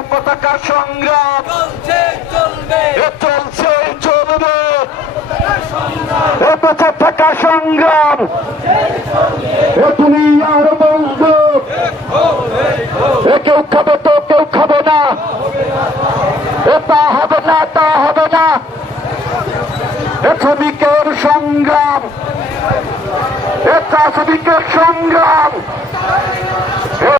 লাল পতাকা সংগ্রাম চলছে চলবে বেঁচে থাকা সংগ্রাম তুমি আর বন্ধু কেউ খাবে তো কেউ খাবে না তা হবে না তা হবে না শ্রমিকের সংগ্রাম শ্রমিকের সংগ্রাম